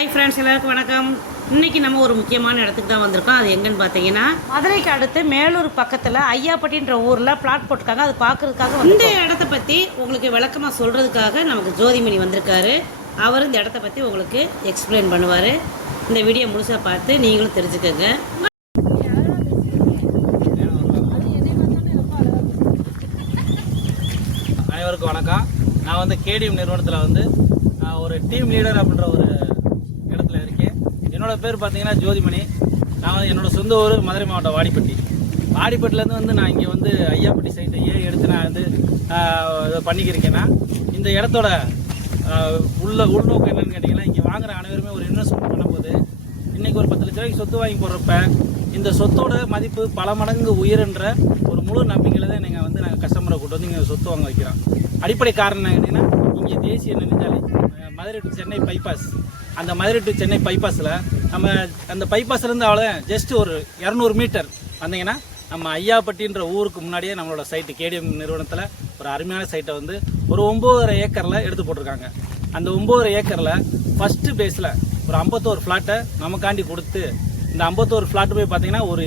Hi friends, எல்லாருக்கும் வணக்கம். இன்றைக்கி நம்ம ஒரு முக்கியமான இடத்துக்கு தான் வந்திருக்கோம். அது எங்கன்னு பார்த்தீங்கன்னா, மதுரைக்கு அடுத்து மேலூர் பக்கத்தில் ஐயாப்பட்டின்ற ஊரில் பிளாட் போட்டிருக்காங்க. அது பார்க்குறதுக்காக இந்த இடத்த பற்றி உங்களுக்கு விளக்கமாக சொல்கிறதுக்காக நமக்கு ஜோதிமணி வந்திருக்காரு. அவர் இந்த இடத்த பற்றி உங்களுக்கு எக்ஸ்பிளைன் பண்ணுவார். இந்த வீடியோ முழுசாக பார்த்து நீங்களும் தெரிஞ்சுக்கோங்க. அனைவருக்கும் வணக்கம். நான் வந்து கேடிஎம் நிறுவனத்தில் வந்து ஒரு டீம் லீடர் அப்படின்ற ஒரு இடத்துல இருக்கேன். என்னோட பேர் பார்த்தீங்கன்னா ஜோதிமணி. நான் வந்து என்னோட சொந்த ஊர் மதுரை மாவட்டம் வாடிப்பட்டிலேருந்து வந்து நான் இங்கே வந்து ஐயாப்பட்டி சைட்டை எடுத்து நான் வந்து இதை பண்ணிக்கிருக்கேன்னா, இந்த இடத்தோட உள்நோக்கம் என்னன்னு கேட்டிங்கன்னா, இங்கே வாங்குற அனைவருமே ஒரு இன்வெஸ்ட்மெண்ட் பண்ணும்போது இன்றைக்கி ஒரு 10 லட்ச ரூபாய்க்கு சொத்து வாங்கி போடுறப்ப இந்த சொத்தோட மதிப்பு பல மடங்கு உயர்ன்ற ஒரு முழு நம்பிக்கையில் தான் நீங்கள் வந்து நாங்கள் கஸ்டமரை கூட்டு வந்து இங்கே சொத்து வாங்க வைக்கிறோம். அடிப்படை காரணம் என்ன கேட்டிங்கன்னா, இங்கே தேசிய நெடுஞ்சாலை மதுரை டு சென்னை பைபாஸ், அந்த மதுரை டு சென்னை பைபாஸில் நம்ம அந்த பைபாஸ்லேருந்து அவ்வளோ ஜஸ்ட் ஒரு 200 மீட்டர் வந்தீங்கன்னா நம்ம ஐயாப்பட்டின்ற ஊருக்கு முன்னாடியே நம்மளோட சைட்டு கேடிஎம் நிறுவனத்தில் ஒரு அருமையான சைட்டை வந்து ஒரு 9.5 ஏக்கரில் எடுத்து போட்டிருக்காங்க. அந்த 9.5 ஏக்கரில் ஃபஸ்ட்டு பேஸில் ஒரு 51 ஃப்ளாட்டை நமக்காண்டி கொடுத்து, இந்த 51 ஃப்ளாட்டு போய் பார்த்தீங்கன்னா ஒரு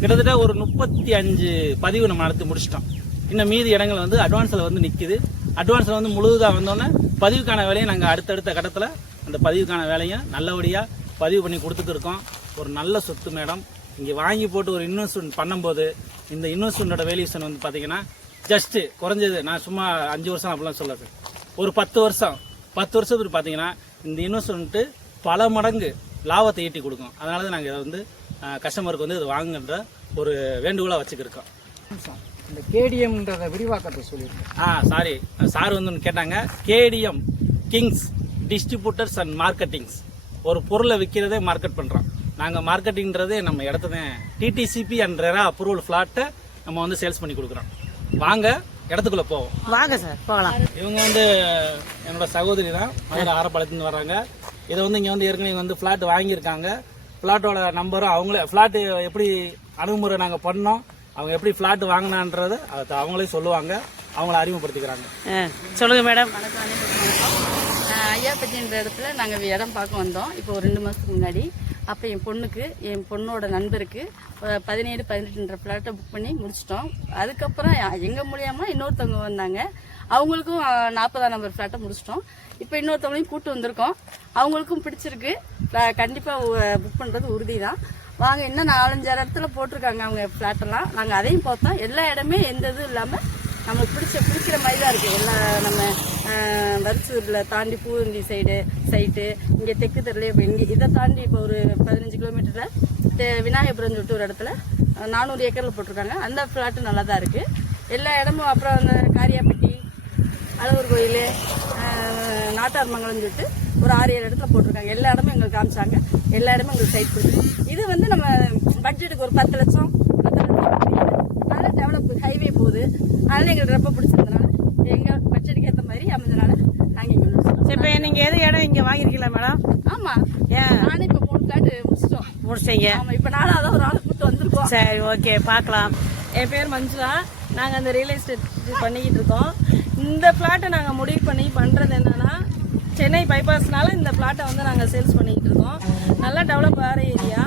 கிட்டத்தட்ட ஒரு 35 பதிவு நம்ம நடத்தி முடிச்சிட்டோம். இன்னும் மீதி இடங்கள் வந்து அட்வான்ஸில் வந்து நிற்கிது. அட்வான்ஸில் வந்து முழுதாக வந்தோன்னே பதிவுக்கான வேலையை நாங்கள் அடுத்தடுத்த கட்டத்தில் அந்த பதிவுக்கான வேலையை நல்லபடியாக பதிவு பண்ணி கொடுத்துட்டு இருக்கோம். ஒரு நல்ல சொத்து மேடம். இங்கே வாங்கி போட்டு ஒரு இன்வெஸ்ட்மெண்ட் பண்ணும்போது இந்த இன்வெஸ்ட்மெண்ட்டோட வேல்யூஷன் வந்து பார்த்தீங்கன்னா ஜஸ்ட்டு குறைஞ்சது, நான் சும்மா 5 வருஷம் அப்படிலாம் சொல்லாது, ஒரு 10 வருஷத்துக்கு பார்த்தீங்கன்னா இந்த இன்வெஸ்ட்மெண்ட்டு பல மடங்கு லாபத்தை ஈட்டி கொடுக்கும். அதனால தான் நாங்கள் இதை வந்து கஸ்டமருக்கு வந்து இது வாங்குன்ற ஒரு வேண்டுகோளாக வச்சுக்கிருக்கோம். இந்த கேடிஎம்ன்றத விரிவாக்கத்தை சொல்லியிருக்கேன். சார் வந்து கேட்டாங்க. KTM kings distributors and marketings. ஒரு பொருளை விற்கிறதே மார்க்கெட் பண்ணுறோம். நாங்கள் மார்க்கெட்டிங்கிறதே நம்ம இடத்துல டிடிசிபி அண்ட் ரெரா அப்ரூவல் ஃப்ளாட்டை நம்ம வந்து சேல்ஸ் பண்ணி கொடுக்குறோம். வாங்க இடத்துக்குள்ளே போவோம். வாங்க சார், போகலாம். இவங்க வந்து என்னோட சகோதரி தான், மதுரை ஆரப்பாளையத்துலேருந்து வராங்க. இதை வந்து இங்கே வந்து ஏற்கனவே வந்து ஃப்ளாட் வாங்கியிருக்காங்க. ஃப்ளாட்டோட நம்பரும் அவங்களே, ஃப்ளாட்டு எப்படி அணுகுமுறை நாங்கள் பண்ணோம், அவங்க எப்படி ஃப்ளாட் வாங்கினான்றதை அதை அவங்களே சொல்லுவாங்க. அவங்கள அறிமுகப்படுத்திக்கிறாங்க. சொல்லுங்க மேடம். வணக்கம். ஐயாப்பட்டின்ற இடத்துல நாங்கள் இடம் பார்க்க வந்தோம் இப்போ ஒரு 2 மாதத்துக்கு முன்னாடி. அப்போ என் பொண்ணோட நண்பருக்கு 17, 18 ஃப்ளாட்டை புக் பண்ணி முடிச்சிட்டோம். அதுக்கப்புறம் எங்கள் மூலியமாக இன்னொருத்தவங்க வந்தாங்க. அவங்களுக்கும் 40ஆம் நம்பர் ஃப்ளாட்டை முடிச்சிட்டோம். இப்போ இன்னொருத்தவங்களையும் கூப்பிட்டு வந்திருக்கோம். அவங்களுக்கும் பிடிச்சிருக்கு. கண்டிப்பாக புக் பண்ணுறது உறுதி தான். வாங்க, இன்னும் 4-5 இடத்துல போட்டிருக்காங்க அவங்க ஃப்ளாட்டெல்லாம். நாங்கள் அதையும் பார்த்தோம். எல்லா இடமே எந்த இதுவும் இல்லாமல் நம்மளுக்கு பிடிக்கிற மாதிரி தான் இருக்குது. எல்லா நம்ம வரிசூரில் தாண்டி பூந்தி சைட்டு இங்கே தெற்கு தெருல இங்கே இதை தாண்டி இப்போ ஒரு 15 கிலோமீட்டரில் விநாயகபுரம் சொல்லிட்டு ஒரு இடத்துல 400 ஏக்கரில் போட்டிருக்காங்க. அந்த ஃப்ளாட்டு நல்லா தான் இருக்குது. எல்லா இடமும். அப்புறம் அந்த காரியாப்பட்டி, அழகர் கோயில், நாட்டார்மங்கலம் சொல்லிட்டு ஒரு 6-7 இடத்துல போட்டிருக்காங்க. எல்லா இடமும் எங்களுக்கு காமிச்சாங்க. எல்லா இடமும் எங்களுக்கு சைட் கொடுத்து, இது வந்து நம்ம பட்ஜெட்டுக்கு ஒரு 10 லட்சம் நல்ல டெவலப் ஹைவே போகுது. அதனால எங்களுக்கு ரொம்ப பிடிச்சிருந்தனால எங்கள் பட்ஜெட்டுக்கு ஏற்ற மாதிரி அமைஞ்சனால நாங்கள் இங்கே இப்போ நீங்கள் எது இடம் இங்கே வாங்கியிருக்கீங்களா மேடம்? ஆமாம், நானும் இப்போ 3 ஃப்ளாட் முடிச்சிட்டீங்க. ஆமாம், இப்போ 4வது ஒரு ஆளை கூப்பிட்டு வந்திருக்கோம். சரி, ஓகே, பார்க்கலாம். என் பேர் மஞ்சுளா. நாங்கள் அந்த ரியல் எஸ்டேட் பண்ணிக்கிட்டு இருக்கோம். இந்த ஃப்ளாட்டை நாங்கள் முடிவு பண்ணி பண்ணுறது என்னென்னா, சென்னை பைபாஸ்னால இந்த ஃப்ளாட்டை வந்து நாங்கள் சேல்ஸ் பண்ணிக்கிட்டு இருக்கோம். நல்லா டெவலப் ஆகிற ஏரியா.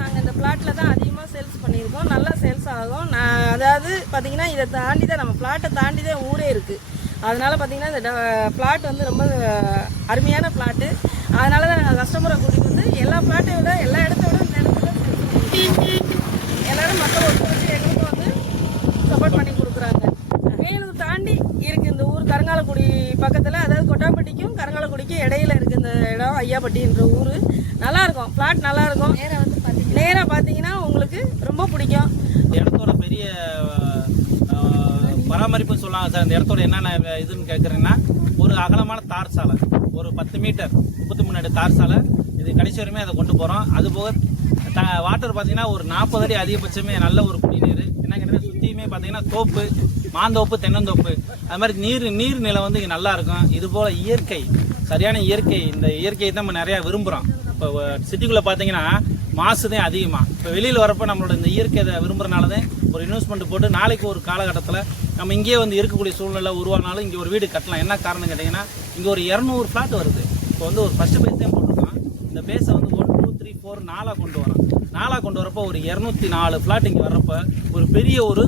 நாங்கள் இந்த ஃப்ளாட்டில் தான் அதிகமாக சேல்ஸ் பண்ணியிருக்கோம். நல்லா சேல்ஸ் ஆகும். அதாவது பார்த்தீங்கன்னா, இதை தாண்டி தான் நம்ம ஃப்ளாட்டை தாண்டி தான் ஊரே இருக்குது. அதனால் பார்த்தீங்கன்னா இந்த ஃப்ளாட் வந்து ரொம்ப அருமையான ஃப்ளாட்டு. அதனால தான் நாங்கள் கஸ்டமரை கூட்டிகிட்டு வந்து எல்லா ஃப்ளாட்டை விட எல்லா இடத்த விட இந்த இடத்துல எல்லோரும் மக்கள் ஒத்துழைச்சி எங்களுக்கும் வந்து சப்போர்ட் பண்ணி கொடுக்குறாங்க. வேலூர் தாண்டி இருக்குது இந்த ஊர். கருங்காலக்குடி பக்கத்தில், அதாவது கொட்டாம்பட்டிக்கும் கருங்காலக்குடிக்கும் இடையில இருக்குது இந்த இடம். ஐயாப்பட்டின்ற ஊர் நல்லாயிருக்கும். ஃப்ளாட் நல்லாயிருக்கும். நேராக பார்த்தீங்கன்னா உங்களுக்கு ரொம்ப பிடிக்கும். இடத்தோட பெரிய பராமரிப்புன்னு சொல்லலாம் சார். இந்த இடத்தோட என்னென்ன இதுன்னு கேட்குறீங்கன்னா, ஒரு அகலமான தார் சாலை, ஒரு 10 மீட்டர் 33 அடி தார் சாலை. இது கடைசி வரையுமே அதை கொண்டு போகிறோம். அதுபோக வாட்டர் பார்த்தீங்கன்னா ஒரு 40 அடி அதிகபட்சமே நல்ல ஒரு குடிநீர். என்ன கேட்டீங்கன்னா, சுற்றியுமே பார்த்தீங்கன்னா தோப்பு, மாந்தோப்பு, தென்னந்தோப்பு, அது மாதிரி நீர்நிலை வந்து இங்கே நல்லா இருக்கும். இது போல் இயற்கை, சரியான இயற்கை, இந்த இயற்கையை தான் நம்ம நிறையா விரும்புகிறோம். இப்போ சிட்டிக்குள்ளே பார்த்தீங்கன்னா மாசு தான் அதிகமாக. இப்போ வெளியில் வரப்போ நம்மளோட இந்த இயற்கையை விரும்புகிறனால தான் ஒரு இன்வெஸ்ட்மெண்ட் போட்டு நாளைக்கு ஒரு காலகட்டத்தில் நம்ம இங்கேயே வந்து இருக்கக்கூடிய சூழ்நிலை உருவானாலும் இங்கே ஒரு வீடு கட்டலாம். என்ன காரணம் கேட்டிங்கன்னா இங்கே ஒரு 200 ஃப்ளாட் வருது. இப்போ வந்து ஒரு ஃபர்ஸ்ட் பேஸ் தான் போட்டிருக்கோம். இந்த பேஸை வந்து 1 2 3 4 4 கொண்டு வரோம். 4 கொண்டு வரப்போ ஒரு 204 ஃப்ளாட் இங்கே வர்றப்ப ஒரு பெரிய ஒரு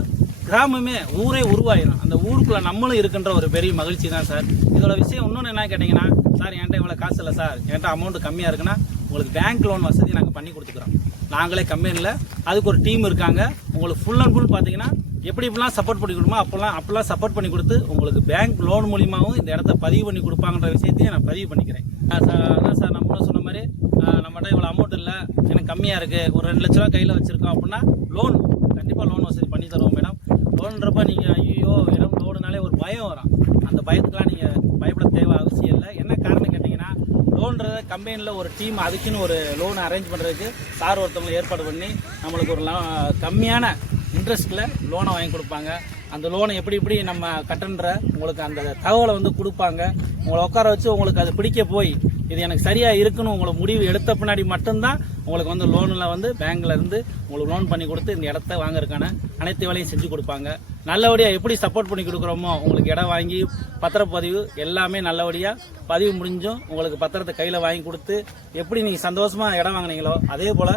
கிராமமே ஊரே உருவாயிடும். அந்த ஊருக்குள்ள நம்மளும் இருக்கின்ற ஒரு பெரிய மகிழ்ச்சி தான் சார். இதோட விஷயம் இன்னொன்று என்ன கேட்டிங்கன்னா, சார் என்கிட்ட இவ்வளோ காசு இல்லை சார், என்கிட்ட அமௌண்ட் கம்மியாக இருக்குன்னா உங்களுக்கு பேங்க் லோன் வசதி நாங்கள் பண்ணி கொடுத்துக்கிறோம். நாங்களே கம்பெனியில் அதுக்கு ஒரு டீம் இருக்காங்க. உங்களுக்கு ஃபுல் அண்ட் ஃபுல் பார்த்தீங்கன்னா எப்படி இப்படிலாம் சப்போர்ட் பண்ணி கொடுக்குமோ அப்பெல்லாம் சப்போர்ட் பண்ணி கொடுத்து உங்களுக்கு பேங்க் லோன் மூலியமாகவும் இந்த இடத்த பதிவு பண்ணி கொடுப்பாங்கன்ற விஷயத்தையும் நான் பதிவு பண்ணிக்கிறேன். அதான் சார் நம்ம சொன்ன மாதிரி நம்மகிட்ட இவ்வளோ அமௌண்ட் இல்லை, எனக்கு கம்மியாக இருக்குது, ஒரு 2 லட்ச ரூபா கையில் வச்சுருக்கோம் அப்படின்னா லோன் கண்டிப்பாக லோன் வசதி பண்ணி தருவோம் மேடம். லோன்றப்ப நீங்கள் ஐயோ இடம் லோனுனாலே ஒரு பயம் வரும். அந்த பயத்துக்கெலாம் நீங்கள் பயப்பட தேவை அவசியம் இல்லை. என்ன காரணம் கேட்டிங்கன்னா லோன்றத கம்பெனியில் ஒரு டீம் அதுக்குன்னு ஒரு லோன் அரேஞ்ச் பண்ணுறதுக்கு சார் ஒருத்தவங்களை ஏற்பாடு பண்ணி நம்மளுக்கு ஒரு கம்மியான இன்ட்ரெஸ்ட்டில் லோனை வாங்கி கொடுப்பாங்க. அந்த லோனை எப்படி நம்ம கட்டுன்ற உங்களுக்கு அந்த தகவலை வந்து கொடுப்பாங்க. உங்களை உட்கார வச்சு உங்களுக்கு அது பிடிக்க போய் இது எனக்கு சரியாக இருக்குன்னு உங்களுக்கு முடிவு எடுத்த பின்னாடி மட்டும்தான் உங்களுக்கு வந்து லோனில் வந்து பேங்க்ல இருந்து உங்களுக்கு லோன் பண்ணி கொடுத்து இந்த இடத்த வாங்குறதுக்கான அனைத்து வேலையும் செஞ்சு கொடுப்பாங்க. நல்லபடியாக எப்படி சப்போர்ட் பண்ணி கொடுக்குறோமோ உங்களுக்கு இடம் வாங்கி பத்திரப்பதிவு எல்லாமே நல்லபடியாக பதிவு முடிஞ்சும் உங்களுக்கு பத்திரத்தை கையில் வாங்கி கொடுத்து எப்படி நீங்கள் சந்தோஷமாக இடம் வாங்கினீங்களோ அதே போல்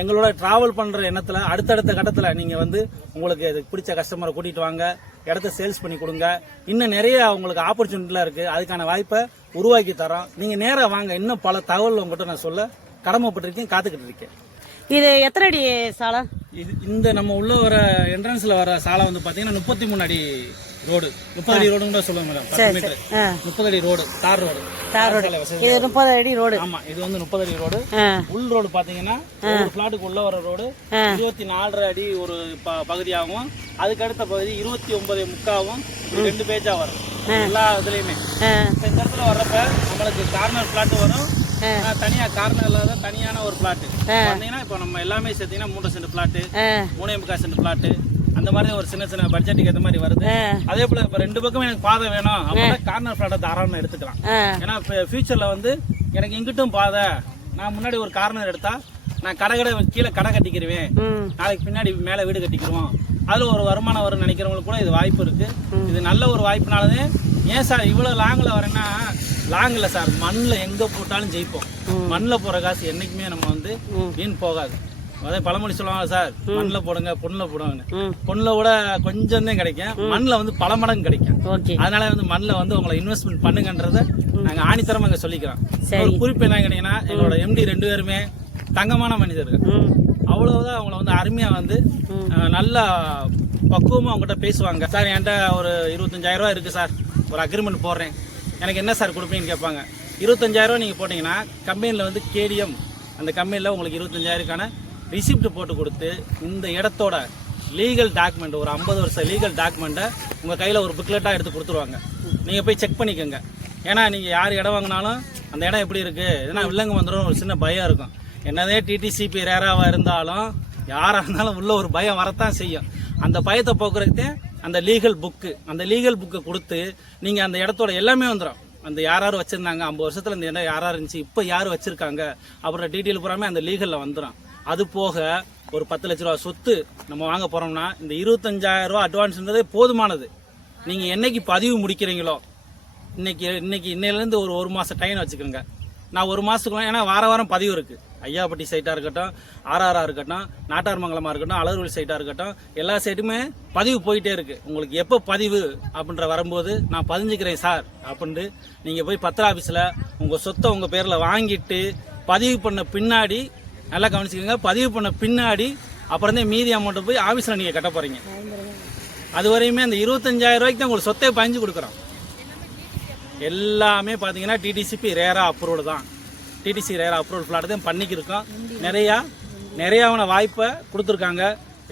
எங்களோட டிராவல் பண்ணுற எண்ணத்தில் அடுத்தடுத்த கட்டத்தில் நீங்கள் வந்து உங்களுக்கு இதுக்கு பிடிச்ச கஸ்டமரை கூட்டிகிட்டு வாங்க, இடத்த சேல்ஸ் பண்ணி கொடுங்க. இன்னும் நிறைய உங்களுக்கு ஆப்பர்ச்சுனிட்டிலாம் இருக்குது. அதுக்கான வாய்ப்பை உருவாக்கி தரோம். நீங்கள் நேராக வாங்க. இன்னும் பல தகவல் உங்கள்கிட்ட நான் சொல்ல கடமைப்பட்டிருக்கேன், காத்துக்கிட்டு இருக்கேன். இது எத்தனை அடி சாலை? இது இந்த நம்ம உள்ள வர என்ட்ரன்ஸ்ல வர சாலை வந்து பாத்தீங்கன்னா 33 அடி ரோடு, 30 அடி ரோடுன்னு கூட சொல்லுவாங்க மேடம். 10 மீட்டர் 30 அடி ரோடு, தார் ரோடு. இது 30 அடி ரோடு. ஆமா, இது வந்து 30 அடி ரோடு. உள் ரோடு பாத்தீங்கன்னா ஒரு பிளாட்டுக்கு உள்ள வர ரோடு 24 அடி ஒரு பகுதியாகவும், அதுக்கு அடுத்த பகுதி 29 முக்காவும் 2 பேஜா வரும் எல்லா இதுலயுமே. இந்த இடத்துல வர்றப்ப நம்மளுக்கு கார்னர் பிளாட் வரும், தனியா காரணம் இல்லாத தனியான ஒரு பிளாட் பாத்தீங்கன்னா இப்ப நம்ம எல்லாமே சேர்த்தீங்கன்னா 3 சென்ட் பிளாட், 3.5 சென்ட் பிளாட், அந்த மாதிரி ஒரு சின்ன பட்ஜெட்டுக்கு ஏற்ற மாதிரி வருது. அதே போல இப்ப 2 பக்கம் எனக்கு பாதை வேணும் அப்படின்னா கார்னர் பிளாட்டை தாராளமா எடுத்துக்கலாம். ஏன்னா ஃபியூச்சர்ல வந்து எனக்கு இங்கிட்டும் பாதை, நான் முன்னாடி ஒரு கார்னர் எடுத்தா நான் கடை கீழே கடை கட்டிக்கிருவேன், நாளைக்கு பின்னாடி மேல வீடு கட்டிக்கிருவோம், அதுல ஒரு வருமானம் வரும் நினைக்கிறவங்களுக்கு கூட இது வாய்ப்பு இருக்கு. இது நல்ல ஒரு வாய்ப்புனாலதே. ஏன் சார் இவ்வளவு லாங்ல வரேன்னா, லாங்ல சார் மண்ணில் எங்க போட்டாலும் ஜெயிப்போம். மண்ணில் போற காசு என்னைக்குமே நம்ம வந்து வீண் போகாது. அதே பழமொழி சொல்லுவாங்க சார், மண்ணில் போடுங்க பொண்ணுல போடுவாங்க. பொண்ணுல கூட கொஞ்சம் தான் கிடைக்கும், மண்ணில் வந்து பல மடங்கு கிடைக்கும். அதனால வந்து மண்ணில் வந்து உங்களை இன்வெஸ்ட்மெண்ட் பண்ணுங்கன்றத நாங்க ஆணித்தரமா இங்க சொல்லிக்கிறோம். ஒரு குறிப்பு என்ன கேட்டீங்கன்னா, எங்களோட MD 2 பேருமே தங்கமான மனிதர்கள். அவ்வளவுதான் அவங்கள வந்து அருமையா வந்து நல்லா பக்குவமா அவங்ககிட்ட பேசுவாங்க. சார் என்கிட்ட ஒரு 25,000 ரூபா இருக்கு சார், ஒரு அக்ரிமெண்ட் போடுறேன், எனக்கு என்ன சார் கொடுப்பீங்கன்னு கேட்பாங்க. 25,000 ரூபா நீங்க போட்டீங்கன்னா கம்பெனியில் வந்து KDM அந்த கம்பெனியில் உங்களுக்கு 25,000க்கான ரிசிப்ட் போட்டு கொடுத்து இந்த இடத்தோட லீகல் டாக்குமெண்ட், ஒரு 50 வருஷம் லீகல் டாக்குமெண்ட்டை உங்கள் கையில் ஒரு புக்லெட்டாக எடுத்து கொடுத்துருவாங்க. நீங்கள் போய் செக் பண்ணிக்கோங்க. ஏன்னா நீங்கள் யார் இடம் வாங்கினாலும் அந்த இடம் எப்படி இருக்குது, எதனா வில்லங்க வந்துடும் ஒரு சின்ன பயம் இருக்கும். என்னதே TTCP ரேராவாக இருந்தாலும் யாராக இருந்தாலும் உள்ள ஒரு பயம் வரத்தான் செய்யும். அந்த பயத்தை போக்குறதுக்கு அந்த லீகல் புக்கு கொடுத்து நீங்கள் அந்த இடத்தோட எல்லாமே வந்துடும். அந்த யார் வச்சிருந்தாங்க 50 வருஷத்துல இந்த இடம் யார் இருந்துச்சு, இப்போ யார் வச்சிருக்காங்க அப்புறம் டீட்டெயில் பூராமே அந்த லீகல்ல வந்துடும். அது போக ஒரு 10 லட்ச ரூபா சொத்து நம்ம வாங்க போறோம்னா இந்த 25,000 ரூபா அட்வான்ஸ்ன்றதே போதுமானது. நீங்க என்னைக்கு பதிவு முடிக்கிறீங்களோ, இன்னையிலேருந்து ஒரு மாசம் டைம் வச்சுக்கோங்க. நான் ஒரு மாசத்துக்கு, ஏன்னா வாரம் பதிவு இருக்கு. ஐயாப்பட்டி சைட்டா இருக்கட்டும், RRR இருக்கட்டும், நாட்டார்மங்கலமா இருக்கட்டும், அலர்வெளி சைட்டா இருக்கட்டும், எல்லா சைட்டுமே பதிவு போயிட்டே இருக்கு. உங்களுக்கு எப்போ பதிவு அப்படின்ற வரும்போது நான் பதிஞ்சுக்கிறேன் சார் அப்படின்ட்டு நீங்க போய் பத்திர ஆபீஸ்ல உங்க சொத்தை உங்க பேர்ல வாங்கிட்டு பதிவு பண்ண பின்னாடி, நல்லா கவனிச்சுக்கோங்க, பதிவு பண்ண பின்னாடி அப்புறம் தான் மீதி அமௌண்ட் போய் ஆபீஸ்ல நீங்க கட்ட போறீங்க. அது வரையுமே அந்த 25,000 ரூபாய்க்கு தான் உங்களுக்கு சொத்தை பதிஞ்சு கொடுக்குறோம். எல்லாமே பாத்தீங்கன்னா TTCP ரேரா அப்ரூவல் தான். TTC ரேரா அப்ரூவல் பிளாட் தான் பண்ணிக்கிருக்கோம். நிறையாவான வாய்ப்பை கொடுத்துருக்காங்க.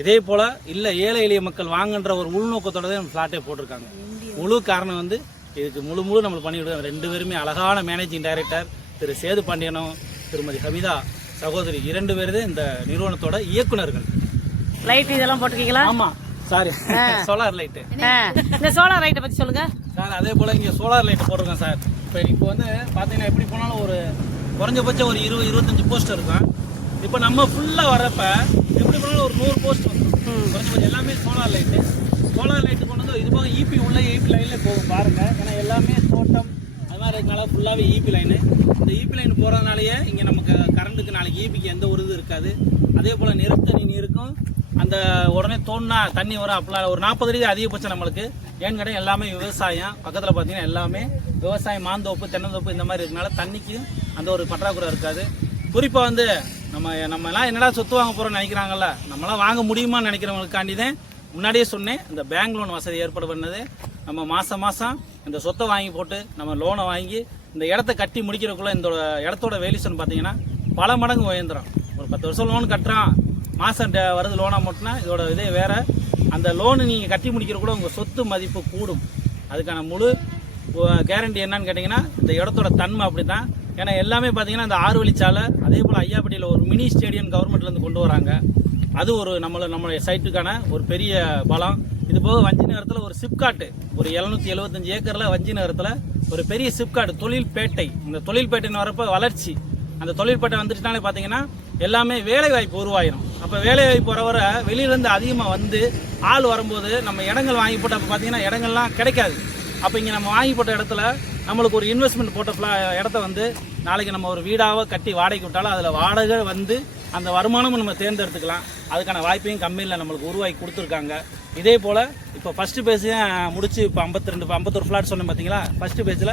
இதே போல இல்லை ஏழை எளிய மக்கள் வாங்குன்ற ஒரு உள்நோக்கத்தோட தான் ஃபிளாட்டே போட்டிருக்காங்க. முழு காரணம் வந்து இதுக்கு முழு நம்ம பண்ணிவிடுவோம். 2 பேருமே அழகான மேனேஜிங் டைரக்டர் திரு சேது பாண்டியனும் திருமதி கவிதா சகோதரி 2 பேர் தான் இந்த நிறுவனத்தோட இயக்குநர்கள். லைட் இதெல்லாம் போட்டுக்கீங்களா? ஆமா, சாரி, சோலார் லைட்டு. இந்த சோலார் லைட்டை பத்தி சொல்லுங்க சார். அதே போல இங்க சோலார் லைட் போட்டிருக்கோம் சார். இப்போ வந்து பாத்தீங்கன்னா எப்படி போனாலும் ஒரு குறைஞ்சபட்சம் ஒரு 20-25 போஸ்ட் இருக்கும். இப்போ நம்ம ஃபுல்லா வரப்ப எப்படி போனாலும் ஒரு 100 போஸ்ட் வந்துடும் குறைஞ்சபட்சம். எல்லாமே சோலார் லைட்டு. சோலார் லைட்டு கொண்டு வந்து இது போக ஈபி உள்ள ஈபி லைன்ல போகும் பாருங்க. ஏன்னா எல்லாமே தோட்டம் அது மாதிரி இருக்கனால ஃபுல்லாகவே ஈபி லைனு. இந்த ஈபி லைன் போகிறதுனாலயே இங்கே நமக்கு கரண்ட்டுக்கு நாளைக்கு ஈபிக்கு எந்த ஒரு இது இருக்காது. அதே போல் நிறுத்த நீர் இருக்கும். அந்த உடனே தோணுனா தண்ணி வரும். அப்பெல்லாம் ஒரு 40 அடி அதிகபட்சம் நம்மளுக்கு. ஏன்னு கேட்டால் எல்லாமே விவசாயம். பக்கத்தில் பார்த்தீங்கன்னா எல்லாமே விவசாயம், மாந்தோப்பு, தென்னந்தோப்பு இந்த மாதிரி இருக்கனால தண்ணிக்கு அந்த ஒரு பற்றாக்குறை இருக்காது. குறிப்பாக வந்து நம்மலாம் என்னடா சொத்து வாங்க போகிறோம்னு நினைக்கிறாங்கல்ல, நம்மளாம் வாங்க முடியுமான்னு நினைக்கிறவங்களுக்காண்டி தான் முன்னாடியே சொன்னேன் இந்த பேங்க் லோன் வசதி ஏற்பாடு பண்ணது. நம்ம மாதம் இந்த சொத்தை வாங்கி போட்டு நம்ம லோனை வாங்கி இந்த இடத்த கட்டி முடிக்கிறக்குள்ள இந்த இடத்தோட வேல்யூஷன் பார்த்தீங்கன்னா பல மடங்கு உயர்ந்துடும். ஒரு 10 வருஷம் லோன் கட்டுறான், மாதம் வருது லோனாக மட்டும்னா இதோட இதே வேறு. அந்த லோனு நீங்கள் கட்டி முடிக்கிறக்குள்ள உங்கள் சொத்து மதிப்பு கூடும். அதுக்கான முழு கேரண்டி என்னன்னு கேட்டிங்கன்னா இந்த இடத்தோட தன்மை அப்படி தான். ஏன்னா எல்லாமே பார்த்தீங்கன்னா இந்த 6 வழிச்சாலை, அதே போல் ஐயாப்பட்டியில் ஒரு மினி ஸ்டேடியம் கவர்மெண்ட்லேருந்து கொண்டு வராங்க. அது ஒரு நம்மளுடைய சைட்டுக்கான ஒரு பெரிய பலம். இது போக வஞ்சி நகரத்தில் ஒரு சிப்காட்டு, ஒரு 775 ஏக்கரில் வஞ்சி நகரத்தில் ஒரு பெரிய சிப்காட்டு தொழில்பேட்டை. இந்த தொழில்பேட்டைன்னு வரப்போ வளர்ச்சி, அந்த தொழில்பேட்டை வந்துச்சுனாலே பார்த்தீங்கன்னா எல்லாமே வேலை வாய்ப்பு உருவாயிரும். அப்போ வேலை வாய்ப்பு வர வெளியிலேருந்து அதிகமாக வந்து ஆள் வரும்போது நம்ம இடங்கள் வாங்கி போட்டு அப்போ பார்த்தீங்கன்னா இடங்கள்லாம் கிடைக்காது. அப்போ இங்கே நம்ம வாங்கி போட்ட இடத்துல நம்மளுக்கு ஒரு இன்வெஸ்ட்மெண்ட் போட்ட இடத்த வந்து நாளைக்கு நம்ம ஒரு வீடாக கட்டி வாடகைக்கு விட்டாலும் அதில் வாடகை வந்து அந்த வருமானமும் நம்ம தேர்ந்தெடுத்துக்கலாம். அதுக்கான வாய்ப்பையும் கம்பெனியில் நம்மளுக்கு உருவாக்கி கொடுத்துருக்காங்க. இதே போல் இப்போ ஃபஸ்ட்டு பேஜையும் முடிச்சு இப்போ 51 ஃப்ளாட் சொன்னேன் பார்த்தீங்களா. ஃபஸ்ட்டு பேஜில்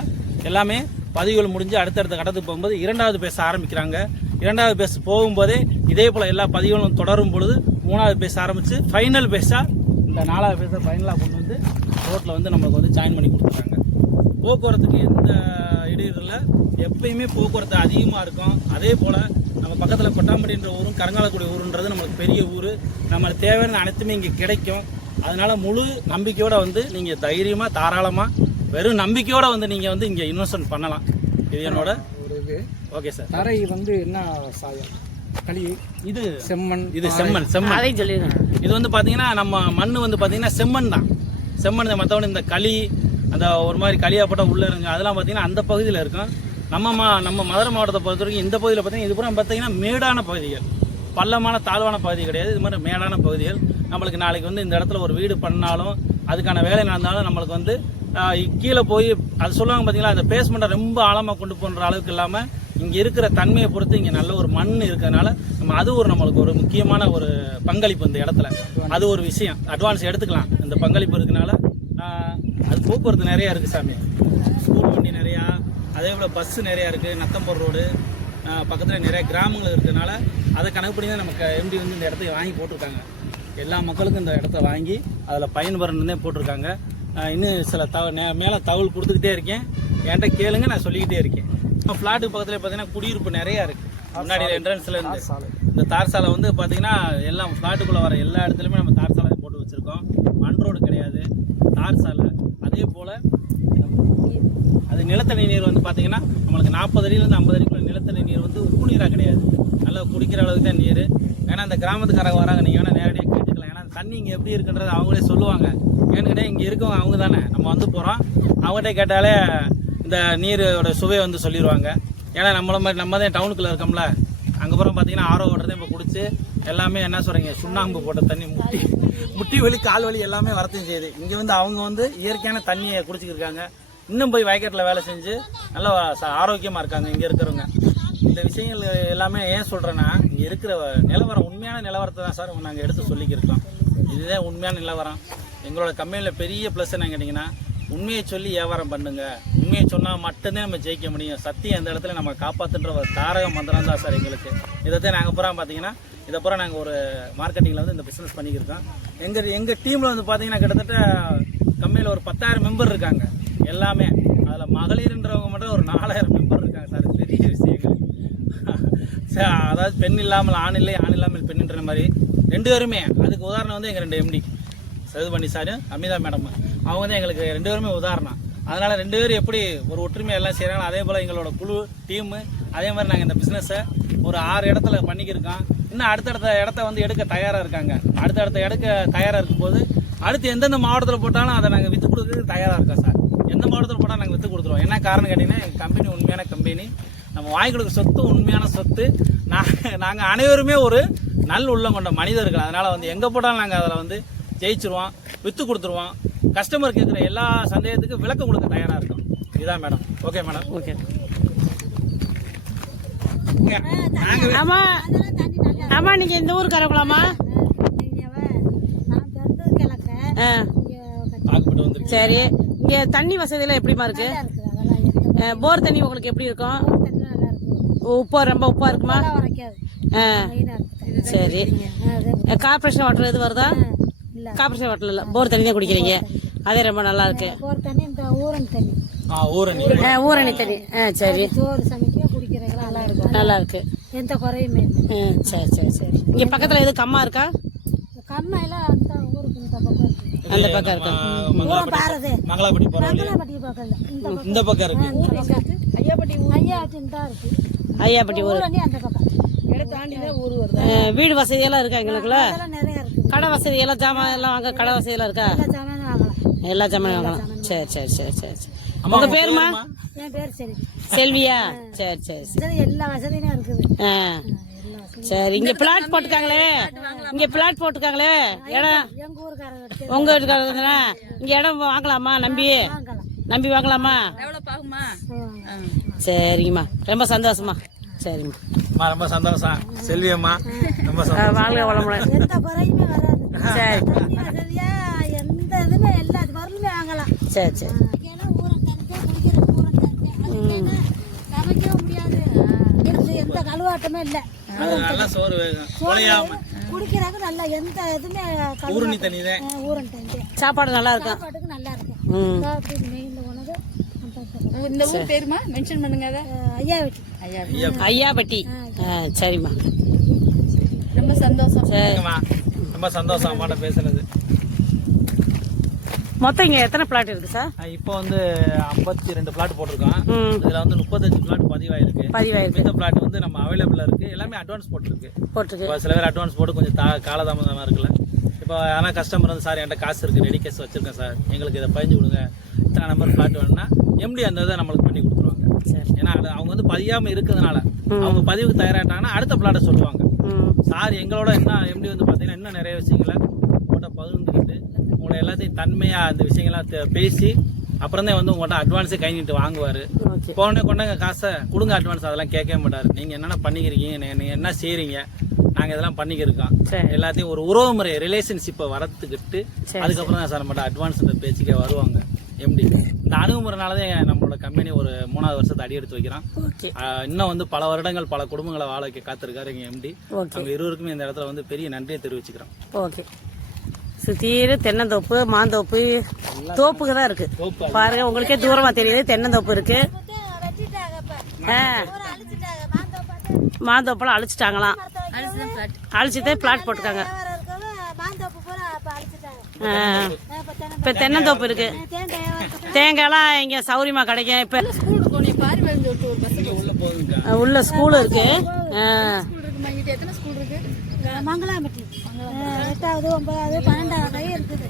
எல்லாமே பதிவுகள் முடிஞ்சு அடுத்தடுத்த கட்டத்துக்கு போகும்போது 2வது பேச ஆரம்பிக்கிறாங்க. 2வது பேச போகும்போதே இதே போல் எல்லா பதிவுகளும் தொடரும் பொழுது 3வது பேச ஆரம்பித்து ஃபைனல் பேஸாக இந்த 4வது பேச ஃபைனலாக கொண்டு வந்து ரோட்டில் வந்து நம்மளுக்கு வந்து ஜாயின் பண்ணி கொடுத்துருக்காங்க. போக்குவரத்துக்கு எந்த இடையூறில் எப்பயுமே போக்குவரத்து அதிகமாக இருக்கும். அதே போல் நம்ம பக்கத்தில் கொட்டாம்பட்டின்ற ஊரும் கருங்காலக்குடி ஊருன்றது நம்மளுக்கு பெரிய ஊர். நம்மளுக்கு தேவையான அனைத்துமே இங்கே கிடைக்கும். அதனால் முழு நம்பிக்கையோடு வந்து நீங்கள் தைரியமாக தாராளமாக வெறும் நம்பிக்கையோடு வந்து நீங்கள் வந்து இங்கே இன்வெஸ்ட்மெண்ட் பண்ணலாம். இது என்னோட ஒரு இது. Okay sir. தரை வந்து என்ன சாயம்? களி, இது செம்மண். இது செம்மண். அதையும் சொல்லிடுறேன். இது வந்து பார்த்தீங்கன்னா நம்ம மண் வந்து பார்த்தீங்கன்னா செம்மண் தான். செம்மண் மற்றவங்க இந்த களி அந்த ஒரு மாதிரி களியாக போட்டால் உள்ளே இருங்க அதெல்லாம் பார்த்தீங்கன்னா அந்த பகுதியில் இருக்கும். நம்ம மதுரை மாவட்டத்தை பொறுத்த வரைக்கும் இந்த பகுதியில் பார்த்தீங்கன்னா இது பூரா பார்த்தீங்கன்னா மேடான பகுதிகள், பள்ளமான தாழ்வான பகுதி கிடையாது. இது மாதிரி மேடான பகுதிகள். நம்மளுக்கு நாளைக்கு வந்து இந்த இடத்துல ஒரு வீடு பண்ணாலும் அதுக்கான வேலை நடந்தாலும் நம்மளுக்கு வந்து கீழே போய் அது சொல்லுவாங்க பார்த்தீங்களா, அந்த பேஸ்மெண்ட்டை ரொம்ப ஆழமாக கொண்டு போகிற அளவுக்கு இல்லாமல் இங்கே இருக்கிற தன்மையை பொறுத்து இங்கே நல்ல ஒரு மண் இருக்கிறதுனால நம்ம அது ஒரு நம்மளுக்கு ஒரு முக்கியமான ஒரு பங்களிப்பு இந்த இடத்துல. அது ஒரு விஷயம் அட்வான்ஸ் எடுத்துக்கலாம். இந்த பங்களிப்பு இருக்கனால அது போக்குவரத்து நிறையா இருக்குது சாமி. ஸ்கூல் வண்டி நிறையா, அதே போல் பஸ்ஸு நிறையா இருக்குது. நத்தம்பூர் ரோடு பக்கத்தில் நிறைய கிராமங்கள் இருக்கிறதுனால அதை கணக்கு பண்ணி தான் நமக்கு எம்டி வந்து இந்த இடத்த வாங்கி போட்டிருக்காங்க. எல்லா மக்களுக்கும் இந்த இடத்த வாங்கி அதில் பயன்பெறணுன்னே போட்டிருக்காங்க. இன்னும் சில மேலே தகவல் கொடுத்துக்கிட்டே இருக்கேன். என்கிட்ட கேளுங்க, நான் சொல்லிக்கிட்டே இருக்கேன். ஃப்ளாட்டுக்கு பக்கத்தில் பார்த்தீங்கன்னா குடியிருப்பு நிறையா இருக்குது. முன்னாடி என்ட்ரன்ஸில் இருந்து இந்த தார் சாலை வந்து பார்த்தீங்கன்னா எல்லாம் ஃப்ளாட்டுக்குள்ளே வர எல்லா இடத்துலையுமே நம்ம தார் சாலை போட்டு வச்சுருக்கோம். மண் ரோடு கிடையாது, தார் சாலை. அதே போல் அது நிலத்தடி நீர் வந்து பார்த்தீங்கன்னா நம்மளுக்கு 40 அடியிலேருந்து 50 அடிக்குள்ள நிலத்தடி நீர் வந்து உப்பு நீராக கிடையாது. நல்லா குடிக்கிற அளவுக்கு தான் நீர். ஏன்னா அந்த கிராமத்துக்காரங்க வராங்க, நீங்கள் வேணால் நேரடியாக கேட்டுக்கலாம். ஏன்னா தண்ணி இங்கே எப்படி இருக்குன்றது அவங்களே சொல்லுவாங்க. ஏன்னு கேட்டால் இங்கே இருக்கவங்க அவங்க தானே, நம்ம வந்து போகிறோம். அவங்ககிட்ட கேட்டாலே இந்த நீரோட சுவையை வந்து சொல்லிடுவாங்க. ஏன்னா நம்ம தான் டவுனுக்குள்ளே இருக்கோம்ல. அங்கே அப்புறம் பார்த்தீங்கன்னா ஆரோ வாட்டர் தான் இப்போ குடிச்சு எல்லாமே என்ன சொல்கிறீங்க, சுண்ணாம்பு போட்ட தண்ணி முட்டி வலி கால் வலி எல்லாமே வரத்தையும் செய்யுது. இங்கே வந்து அவங்க வந்து இயற்கையான தண்ணியை குடிச்சிக்கிருக்காங்க. இன்னும் போய் வயக்காட்டில் வேலை செஞ்சு நல்லா ஆரோக்கியமாக இருக்காங்க இங்கே இருக்கிறவங்க. இந்த விஷயங்கள் எல்லாமே ஏன் சொல்கிறேன்னா, இங்கே இருக்கிற நிலவரம் உண்மையான நிலவரத்தை தான் சார் நாங்கள் எடுத்து சொல்லிக்கிருக்கோம். இதுதான் உண்மையான நிலவரம். எங்களோட கம்பெனியில் பெரிய ப்ளஸ் என்ன கேட்டிங்கன்னா, உண்மையை சொல்லி வியாபாரம் பண்ணுங்க. உண்மையை சொன்னால் மட்டும்தான் நம்ம ஜெயிக்க முடியும். சத்தியம் எந்த இடத்துல நம்ம காப்பாற்றுன்ற ஒரு தாரக மந்திரம் தான் சார் எங்களுக்கு. இதைத்தான் நாங்கள் பூரா பார்த்தீங்கன்னா இதை பூரா நாங்கள் ஒரு மார்க்கெட்டிங்கில் வந்து இந்த பிஸ்னஸ் பண்ணிக்கிருக்கோம். எங்கள் டீமில் வந்து பார்த்தீங்கன்னா கிட்டத்தட்ட கம்பெனியில் ஒரு 10,000 மெம்பர் இருக்காங்க. எல்லாமே அதில் மகளிர்ன்றவங்க மட்டும் ஒரு 4,000 மெம்பர் இருக்காங்க சார். பெரிய விஷயங்கள். அதாவது பெண் இல்லாமல் ஆண் இல்லை, ஆண் இல்லாமல் பெண்ணுன்ற மாதிரி 2 பேருமே. அதுக்கு உதாரணம் வந்து எங்கள் 2 MD சதுபண்ணி சார், அமிதா மேடம். அவங்க வந்து எங்களுக்கு 2 பேருமே உதாரணம். அதனால் 2 பேரும் எப்படி ஒரு ஒற்றுமையாக எல்லாம் செய்கிறாங்களோ அதே போல் எங்களோட குழு டீமு அதே மாதிரி நாங்கள் இந்த பிஸ்னஸை ஒரு 6 இடத்துல பண்ணிக்கிருக்கோம். இன்னும் அடுத்தடுத்த இடத்த வந்து எடுக்க தயாராக இருக்காங்க. அடுத்தடுத்த எடுக்க தயாராக இருக்கும்போது அடுத்து எந்தெந்த மாவட்டத்தில் போட்டாலும் அதை நாங்கள் விற்று கொடுக்குறதுக்கு தயாராக இருக்கோம் சார். எந்த மாவட்டத்தில் போட்டால் நாங்கள் விற்று கொடுத்துருவோம். என்ன காரணம் கேட்டிங்கன்னா, எங்கள் கம்பெனி உண்மையான கம்பெனி. நம்ம வாங்கி கொடுக்குற சொத்து உண்மையான சொத்து. நாங்கள் அனைவருமே ஒரு நல் உள்ளம் கொண்ட மனிதர்கள். அதனால் வந்து எங்கே போட்டாலும் நாங்கள் அதில் வந்து ஜெயிச்சிருவோம், விற்று கொடுத்துருவோம். கஸ்டமர் கேட்குற எல்லா சந்தேகத்துக்கும் விளக்கம் கொடுக்க தயாராக இருக்கும். இதுதான் மேடம். Okay madam. ஓகே. ஆமா ஆமா, நீங்க இந்த ஊருக்காரங்களாமா? பார்க்கப்பட்டு வந்துருக்கு. சரி, இங்க தண்ணி வசதியெல்லாம் எப்படிமா இருக்கு? போர் தண்ணி உங்களுக்கு எப்படி இருக்கும்? ரொம்ப உப்பா இருக்குமா? சரி. கார்பரேஷன் வாட்டர் எது வருதா? கார்பரேஷன் வாட்டர் இல்ல, போர் தண்ணி தான் குடிக்கிறீங்க. அதே ரொம்ப நல்லா இருக்கு. ஊரணி தண்ணி. சரி, நல்லா இருக்கு. எந்த குறையுமே சரி சரி சரி. இங்க பக்கத்துல எது கம்மா இருக்கா? கம்மா எல்லாம் அந்த ஊருக்கு அந்த பக்கம் இருக்கா? மங்களாப்பட்டி போறாங்க. இந்த பக்கம் இருக்கு. ஐயாப்பட்டி ஊர். அந்த பக்கம் தாண்டி ஊர் வருது. வீடு வசதி எல்லாம் இருக்கா எங்களுக்குள்ள? நிறைய இருக்கு. கடை வசதி எல்லாம், ஜாமான் எல்லாம் வாங்க கடை வசதி எல்லாம் இருக்கா? எல்லா ஜாமானும் வாங்கலாம். சரி சரி சரி சரி சரி. உங்க பேருமா? என் பேர் செல்வியா? சரி சரி சரி. எல்லா வசதியும் இருக்குது. சரி, இங்க பிளாட் போட்டுக்காங்களே, இங்க பிளாட் போட்டுக்காங்களே இடம் எங்க ஊருக்காரங்க உங்க வீட்டுக்காரங்க, இங்க இடம் வாங்கலாமா? நம்பி வாங்கலாமா? சரிங்கம்மா, ரொம்ப சந்தோஷமா. சரிம்மா, ரொம்ப சந்தோஷம். செல்வியம்மா ரொம்ப வாங்க வளமுடன். எந்த குறையுமே வராது. சரி வசதியா எந்த இதுமே எல்லா பொருளுமே வாங்கலாம். சரி சரி. சமைக்கவும் முடியாது, எந்த கழுவாட்டமே இல்ல. நல்லா சோறு வேகும், குடிக்கிறாங்க நல்லா, எந்த இதுமே ஊரணி தண்ணி தான். ஊரணி தண்ணி சாப்பாடு நல்லா இருக்கும். சாப்பாட்டுக்கு நல்லா இருக்கும். இந்த ஊர் பேருமா மென்ஷன் பண்ணுங்க. ஐயாவட்டி. ஐயாப்பட்டி. சரிம்மா, ரொம்ப சந்தோஷம். சரிம்மா, ரொம்ப சந்தோஷம் அம்மாட்ட பேசுறது. மொத்தம் இங்க எத்தனை பிளாட் இருக்கு சார்? இப்போ வந்து 52 பிளாட் போட்டிருக்கோம். இதுல வந்து 35 பிளாட் பதிவாயிருக்கு. இந்த பிளாட் வந்து நம்ம அவைலபிளா இருக்கு. எல்லாமே அட்வான்ஸ் போட்டுருக்கு. இப்போ சில பேர் அட்வான்ஸ் போட்டு கொஞ்சம் காலதாமதமா இருக்குல்ல. இப்போ ஆனால் கஸ்டமர் வந்து, சார் என்கிட்ட காசு இருக்கு, ரெடி கேஸ் வச்சிருக்கேன் சார், எங்களுக்கு இதை பதிஞ்சு கொடுங்க, இத்தனை நம்பர் பிளாட் வேணும்னா எம்டி அந்த இதை நம்மளுக்கு பண்ணி கொடுத்துருவாங்க. ஏன்னா அது அவங்க வந்து பதியாம இருக்கிறதுனால அவங்க பதிவுக்கு தயாராகிட்டாங்கன்னா அடுத்த பிளாட்டை சொல்லுவாங்க. சார் எங்களோட என்ன எம்டி வந்து பார்த்தீங்கன்னா இன்னும் நிறைய விஷயங்களை உங்கள்கிட்ட பகிர்ந்துக்கிட்டு உங்களை எல்லாத்தையும் தன்மையாக அந்த விஷயங்கள்லாம் பேசி அப்புறம் தான் வந்து உங்கள்கிட்ட அட்வான்ஸே கை நீட்டு வாங்குவார். போனே கொண்டாங்க காசை கொடுங்க அட்வான்ஸ், அதெல்லாம் கேட்கவே மாட்டார். நீங்கள் என்னென்ன பண்ணிக்கிறீங்க, நீங்கள் என்ன செய்கிறீங்க, நாங்கள் இதெல்லாம் பண்ணிக்கிருக்கோம். எல்லாத்தையும் ஒரு உறவு முறை ரிலேஷன்ஷிப்பை வளர்த்துக்கிட்டு அதுக்கப்புறம் தான் சார் நம்மகிட்ட அட்வான்ஸ் பேச்சுக்கே வருவாங்க எம்டி. இந்த அணுகுமுறைனால தான் நம்மளோட கம்பெனி ஒரு 3வது வருஷத்தை அடி எடுத்து வைக்கிறோம். இன்னும் வந்து பல வருடங்கள் பல குடும்பங்களை வாழ வைக்க காத்திருக்காரு எங்க எம்டி. அவங்க இருவருக்குமே இந்த இடத்துல வந்து பெரிய நன்றியை தெரிவிச்சுக்கிறோம். ஓகே. சுத்தீர தென்னந்தோப்பு, மாந்தோப்பு, தோப்புக்கு தான் இருக்கு பாருங்க. உங்களுக்கே தூரமா தெரியுது, தென்னந்தோப்பு இருக்கு. மாந்தோப்பெல்லாம் அழிச்சிட்டாங்களாம், அழிச்சுதான் பிளாட் போட்டுருக்காங்க. இப்ப தென்னந்தோப்பு இருக்கு, தேங்காய்லாம் இங்க சௌரியமா கிடைக்கும். இப்ப உள்ள ஸ்கூல் இருக்கு. மங்களாம்பட்டி 8வது 9வது 12வது இருக்குது.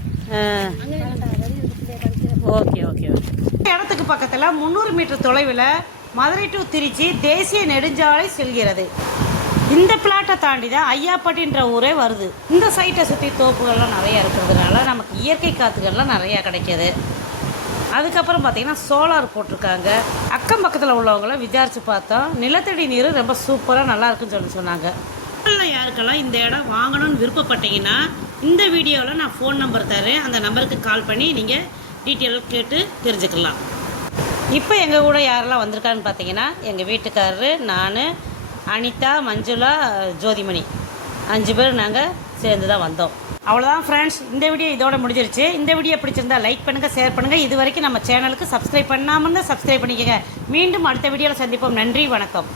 Okay okay okay. இடத்துக்கு பக்கத்துல 300 மீட்டர் தொலைவில் மதுரை டு திருச்சி தேசிய நெடுஞ்சாலை செல்கிறது. இந்த பிளாட்டை தாண்டி தான் ஐயாப்பட்டின்ற ஊரே வருது. இந்த சைட்டை சுற்றி தோப்புகள்லாம் நிறையா இருக்கிறதுனால நமக்கு இயற்கை காற்றுகள்லாம் நிறையா கிடைக்கிது. அதுக்கப்புறம் பார்த்திங்கன்னா சோலார் போட்டிருக்காங்க. அக்கம் பக்கத்தில் உள்ளவங்கள விசாரித்து பார்த்தோம், நிலத்தடி நீர் ரொம்ப சூப்பராக நல்லா இருக்குன்னு சொன்னாங்க. யாருக்கெல்லாம் இந்த இடம் வாங்கணும்னு விருப்பப்பட்டீங்கன்னா இந்த வீடியோவில் நான் ஃபோன் நம்பர் தரேன், அந்த நம்பருக்கு கால் பண்ணி நீங்கள் டீட்டெயில் கேட்டு தெரிஞ்சுக்கலாம். இப்போ எங்கள் கூட யாரெல்லாம் வந்திருக்கான்னு பார்த்தீங்கன்னா எங்கள் வீட்டுக்காரரு, நான், அனிதா, மஞ்சுளா, ஜோதிமணி 5 பேர் நாங்கள் சேர்ந்து தான் வந்தோம். அவ்வளோதான் ஃப்ரெண்ட்ஸ், இந்த வீடியோ இதோட முடிஞ்சிருச்சு. இந்த வீடியோ பிடிச்சிருந்தா லைக் பண்ணுங்கள், ஷேர் பண்ணுங்கள். இது வரைக்கும் நம்ம சேனலுக்கு சப்ஸ்கிரைப் பண்ணாமல் சப்ஸ்கிரைப் பண்ணிக்கோங்க. மீண்டும் அடுத்த வீடியோவில் சந்திப்போம். நன்றி, வணக்கம்.